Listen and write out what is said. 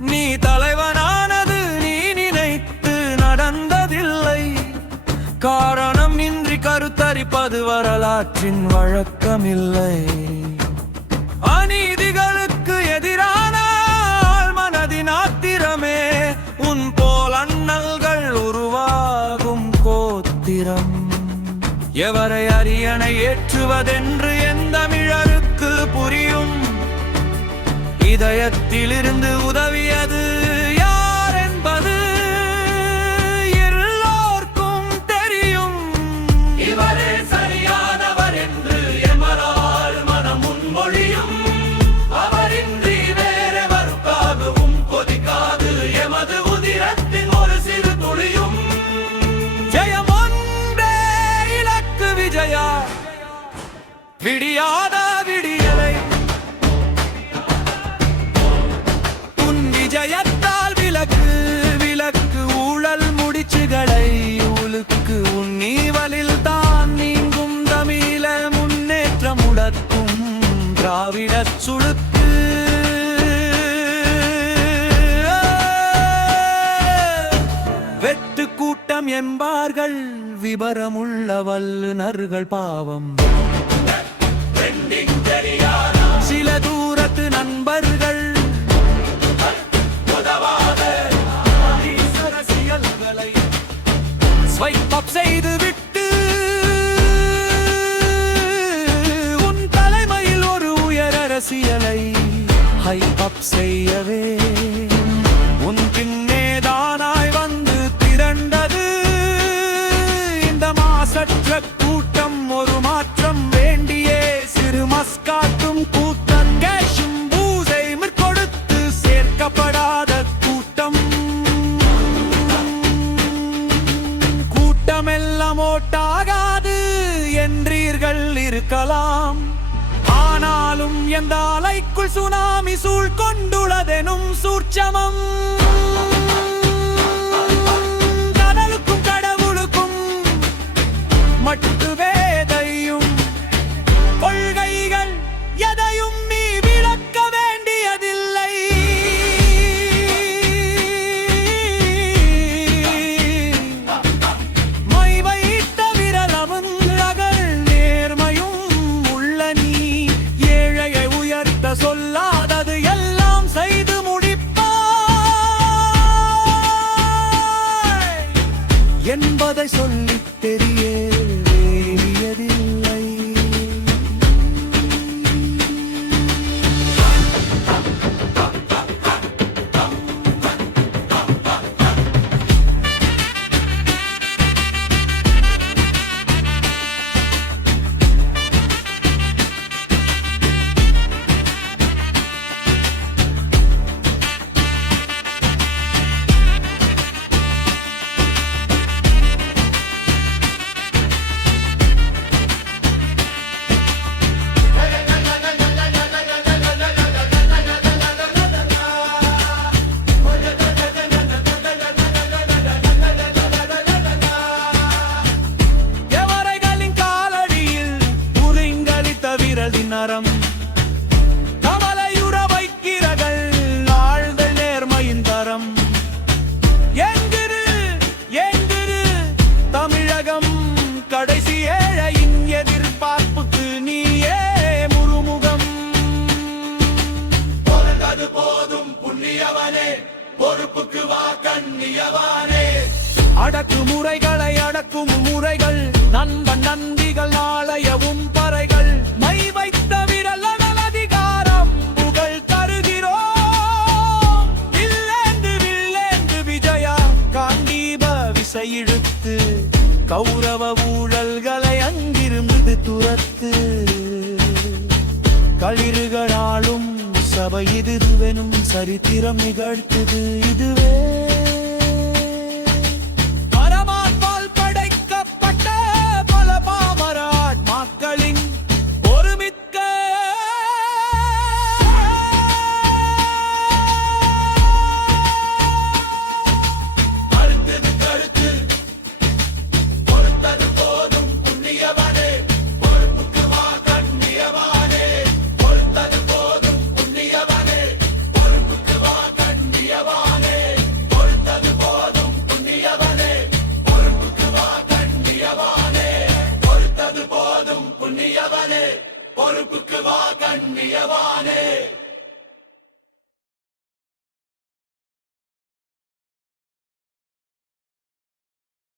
நீ தலைவனானது நீ நினைத்து நடந்ததில்லை. காரணம் இன்றி கருத்தரிப்பது வரலாற்றின் வழக்கமில்லை. அநீதிகளுக்கு எதிரான மனதின் ஆத்திரமே உன் போல் அண்ணல்கள் உருவாகும் கோத்திரம். எவரை அரியணை ஏற்றுவதென்று எந்த தமிழருக்கு புரியும். இதயத்திலிருந்து உதவியது யார் என்பது எல்லோருக்கும் தெரியும். இவரே சரியானவர் என்று எமரால் மனம் முன்மொழியும். அவரின்றி வேறெவருக்காகவும் கொதிக்காது எமது உதிரத்தின் ஒரு சிறு துளியும். ஜெயம் ஒன்றே இலக்கு விஜயா, விடியாத விடியலை விஜயத்தால் விலக்கு விலக்கு ஊழல் முடிச்சுகளை உலுக்கு. உன்னீவலில் தான் நீங்கும் தமிழ முன்னேற்றம் உடக்கும் திராவிட சுழுக்கு. வெட்டு கூட்டம் என்பார்கள் விபரமுள்ள வல்லுநர்கள் பாவம். சில தூரத்து நண்பர்கள் செய்து விட்டு உன் தலைமையில் ஒரு உயர் அரசியலை ஹைப் செய்யவே உன் பின்னேதானாய் வந்து திரண்டது இந்த மாசற்ற கூட்டம். ஒரு மாற்றம் வேண்டியே சிறு மஸ்காட்டும் கூட்டம். கேஷும் பூசை கொடுத்து சேர்க்கப்படாத கூட்டம். எல்லாம் ஓட்டாகாது என்றீர்கள் இருக்கலாம். ஆனாலும் எந்த அலைக்குள் சுனாமி சூழ் கொண்டுள்ளதெனும் சூட்சமம். கடலுக்கும் கடவுளுக்கும் மட்டுவேதையும் கொள்கைகள் எதையும் நீ விளக்க வேண்டியதில்லை. சொல்லாதது எல்லாம் செய்து முடிப்பாய் என்பதை சொல்லித் தெரிய வேண்டியதில்லை. கவலையுற வைக்கிறகள் நாள்கள் நேர்மையின் தரம். எங்கிரு எங்கிரு தமிழகம் கடைசி ஏழையின் எதிர்பார்ப்புக்கு நீயே முறுமுகம். பொருந்தது போதும் புண்ணியவனே, பொறுப்புக்கு வா கண்ணியவானே. அடக்குமுறைகளை அடக்கும் முறைகள் நண்பன் நந்திகள் நாளையவும் பறைகள். மை வைத்த விரல் அதிகாரம் புகழ் தருகிறோம். வில்லேந்து வில்லேந்து விஜயா காண்டீப விசையிழுத்து கௌரவ ஊழல்களை அங்கிருந்து துரத்து. களிறுகளாலும் சபை இதுவெனும் சரித்திரம் நிகழ்த்துது இதுவே. பொறுப்புக்கு வா கண்ணியவானே